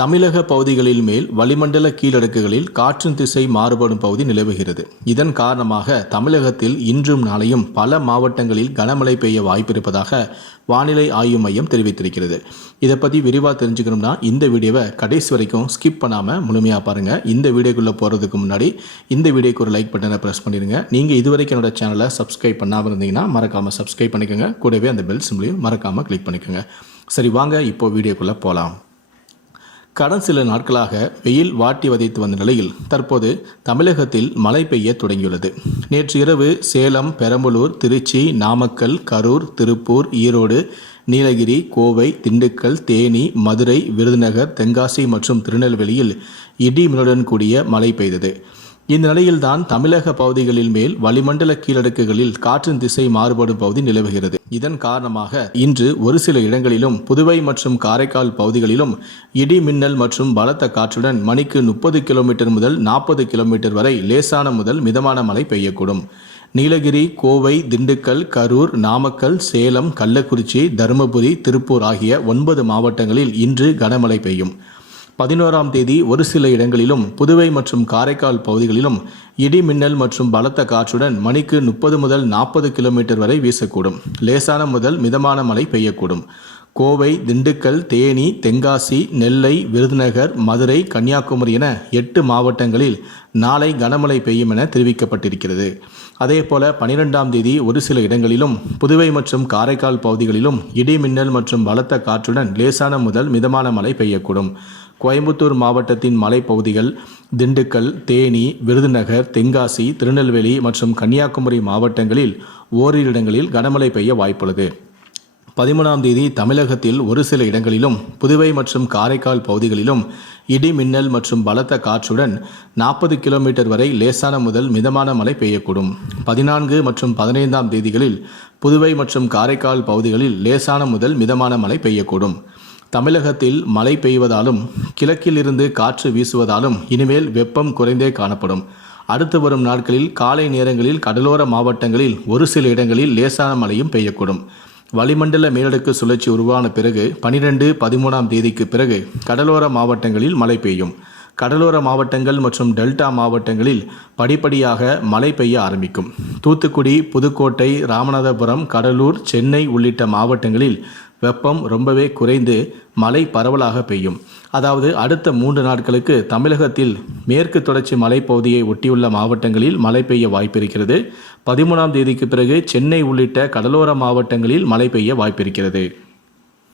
தமிழக பகுதிகளில் மேல் வளிமண்டல கீழடுக்குகளில் காற்றின் திசை மாறுபடும் பகுதி நிலவுகிறது. இதன் காரணமாக தமிழகத்தில் இன்றும் நாளையும் பல மாவட்டங்களில் கனமழை பெய்ய வாய்ப்பிருப்பதாக வானிலை ஆய்வு மையம் தெரிவித்திருக்கிறது. இதை பற்றி விரிவாக தெரிஞ்சுக்கணும்னா இந்த வீடியோவை கடைசி வரைக்கும் ஸ்கிப் பண்ணாமல் முழுமையாக பாருங்கள் இந்த வீடியோக்குள்ளே போகிறதுக்கு முன்னாடி இந்த வீடியோக்கு ஒரு லைக் பட்டனை ப்ரெஸ் பண்ணிடுங்க நீங்கள் இதுவரைக்கும் என்னோட சேனலை சப்ஸ்கிரைப் பண்ணாமல் இருந்தீங்கன்னா மறக்காமல் சப்ஸ்கிரைப் பண்ணிக்கோங்க. கூடவே அந்த பெல் சிம்லையும் மறக்காமல் கிளிக் பண்ணிக்கோங்க. சரி வாங்க இப்போ வீடியோக்குள்ளே போகலாம் கடந்த சில நாட்களாக வெயில் வாட்டி வதைத்து வந்த நிலையில் தற்போது தமிழகத்தில் மழை பெய்ய தொடங்கியுள்ளது. நேற்று இரவு சேலம் பெரம்பலூர் திருச்சி நாமக்கல் கரூர் திருப்பூர் ஈரோடு நீலகிரி கோவை திண்டுக்கல் தேனி மதுரை விருதுநகர் தென்காசி மற்றும் திருநெல்வேலியில் இடி மின்னுடன் கூடிய மழை பெய்தது. இந்த நிலையில்தான் தமிழக பகுதிகளில் மேல் வளிமண்டல கீழடுக்குகளில் காற்றின் திசை மாறுபடும் பகுதி நிலவுகிறது. இதன் காரணமாக இன்று ஒரு சில இடங்களிலும் புதுவை மற்றும் காரைக்கால் பகுதிகளிலும் இடி மின்னல் மற்றும் பலத்த காற்றுடன் மணிக்கு முப்பது கிலோமீட்டர் முதல் நாற்பது கிலோமீட்டர் வரை லேசான முதல் மிதமான மழை பெய்யக்கூடும். நீலகிரி கோவை திண்டுக்கல் கரூர் நாமக்கல் சேலம் கள்ளக்குறிச்சி தருமபுரி திருப்பூர் ஆகிய ஒன்பது மாவட்டங்களில் இன்று கனமழை பெய்யும். பதினோராம் தேதி ஒரு சில இடங்களிலும் புதுவை மற்றும் காரைக்கால் பகுதிகளிலும் இடி மின்னல் மற்றும் பலத்த காற்றுடன் மணிக்கு முப்பது முதல் நாற்பது கிலோமீட்டர் வரை வீசக்கூடும். லேசான முதல் மிதமான மழை பெய்யக்கூடும். கோவை திண்டுக்கல் தேனி தென்காசி நெல்லை விருதுநகர் மதுரை கன்னியாகுமரி என எட்டு மாவட்டங்களில் நாளை கனமழை பெய்யும் என தெரிவிக்கப்பட்டிருக்கிறது. அதேபோல பனிரெண்டாம் தேதி ஒரு சில இடங்களிலும் புதுவை மற்றும் காரைக்கால் பகுதிகளிலும் இடி மின்னல் மற்றும் பலத்த காற்றுடன் லேசான முதல் மிதமான மழை பெய்யக்கூடும். கோயம்புத்தூர் மாவட்டத்தின் மலைப்பகுதிகள் திண்டுக்கல் தேனி விருதுநகர் தென்காசி திருநெல்வேலி மற்றும் கன்னியாகுமரி மாவட்டங்களில் ஓரிரு இடங்களில் கனமழை பெய்ய வாய்ப்புள்ளது. பதிமூணாம் தேதி தமிழகத்தில் ஒரு சில இடங்களிலும் புதுவை மற்றும் காரைக்கால் பகுதிகளிலும் இடி மின்னல் மற்றும் பலத்த காற்றுடன் நாற்பது கிலோமீட்டர் வரை லேசான முதல் மிதமான மழை பெய்யக்கூடும். பதினான்கு மற்றும் பதினைந்தாம் தேதிகளில் புதுவை மற்றும் காரைக்கால் பகுதிகளில் லேசான முதல் மிதமான மழை பெய்யக்கூடும். தமிழகத்தில் மழை பெய்வதாலும் கிழக்கிலிருந்து காற்று வீசுவதாலும் இனிமேல் வெப்பம் குறைந்தே காணப்படும். அடுத்து வரும் நாட்களில் காலை நேரங்களில் கடலோர மாவட்டங்களில் ஒரு சில இடங்களில் லேசான மழையும் பெய்யக்கூடும். வளிமண்டல மேலடுக்கு சுழற்சி உருவான பிறகு பனிரெண்டு பதிமூணாம் தேதிக்கு பிறகு கடலோர மாவட்டங்களில் மழை பெய்யும். கடலோர மாவட்டங்கள் மற்றும் டெல்டா மாவட்டங்களில் படிப்படியாக மழை பெய்ய ஆரம்பிக்கும். தூத்துக்குடி புதுக்கோட்டை ராமநாதபுரம் கடலூர் சென்னை உள்ளிட்ட மாவட்டங்களில் வெப்பம் ரொம்பவே குறைந்து மழை பரவலாக பெய்யும். அதாவது அடுத்த மூன்று நாட்களுக்கு தமிழகத்தில் மேற்கு தொடர்ச்சி மலைப்பகுதியை ஒட்டியுள்ள மாவட்டங்களில் மழை பெய்ய வாய்ப்பிருக்கிறது. பதிமூணாம் தேதிக்கு பிறகு சென்னை உள்ளிட்ட கடலோர மாவட்டங்களில் மழை பெய்ய வாய்ப்பிருக்கிறது.